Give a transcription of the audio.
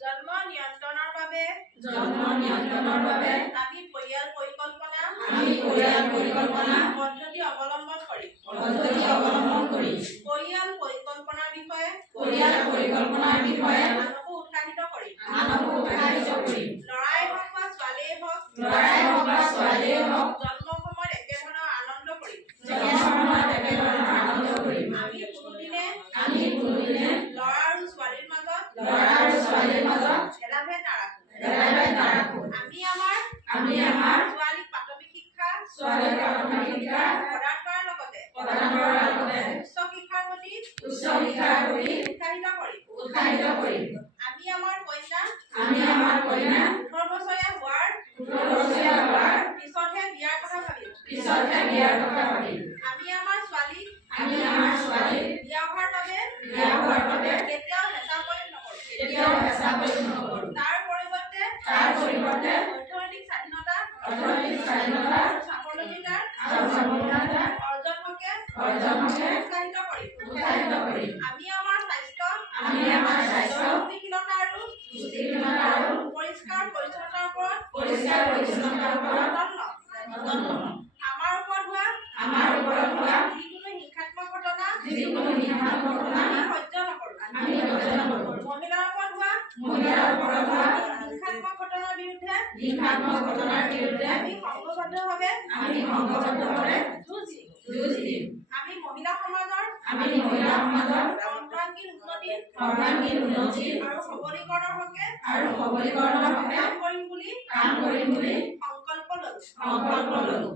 জন্ম নিয়ন্ত্ৰণৰ বাবে আমি পৰিয়াল পৰিকল্পনা পদ্ধতি অৱলম্বন কৰি পৰিয়াল পৰিকল্পনাৰ বিষয়ে আনকো উৎসাহিত কৰি লৰাই হওক বা ছোৱালীয়ে হওক জন্মৰ সময়ত একেধৰণৰ আনন্দ কৰি আমি কোনোদিনে ল'ৰা আৰু ছোৱালীৰ মাজত ভেদাভেদ নাৰাখো। আমি আমাৰ ছোৱালীক প্ৰাথমিক শিক্ষা প্ৰদান কৰাৰ লগতে উচ্চ শিক্ষাৰ প্ৰতি উৎসাহিত কৰিম। আমি আমাৰ কন্যা 18 বছৰীয়া হোৱাৰ পিছতহে বিয়াৰ কথা ভাবিম। আমি আমাৰ ছোৱালীক বিয়া হোৱাৰ বাবে কেতিয়াও হেঁচা প্ৰয়োগ নকৰোঁ। তাৰ পৰিৱৰ্তে অৰ্থনৈতিক স্বাধীনতা স্বাৱলম্বিতাৰ অৰ্জনকে উৎসাহিত কৰিম। আমি আমাৰ স্বাস্থ্য পুষ্টিহীনতা আৰু পৰিষ্কাৰ পৰিচ্ছন্নতাৰ ওপৰত যত্ন ল'ম। আমাৰ ওপৰত হোৱা যিকোনো হিংসাত্মক ঘটনা আমি সহ্য নকৰোঁ। মহিলাৰ ওপৰত হোৱা হিংসাত্মক ঘটনাৰ বিৰুদ্ধে আমি সংঘবদ্ধভাৱে যুঁজ দিম। আমি মহিলা সমাজৰ সৰ্বাংগীন উন্নতি আৰু সবলীকৰণৰ হকে কাম কৰিম বুলি সংকল্প ল'লো।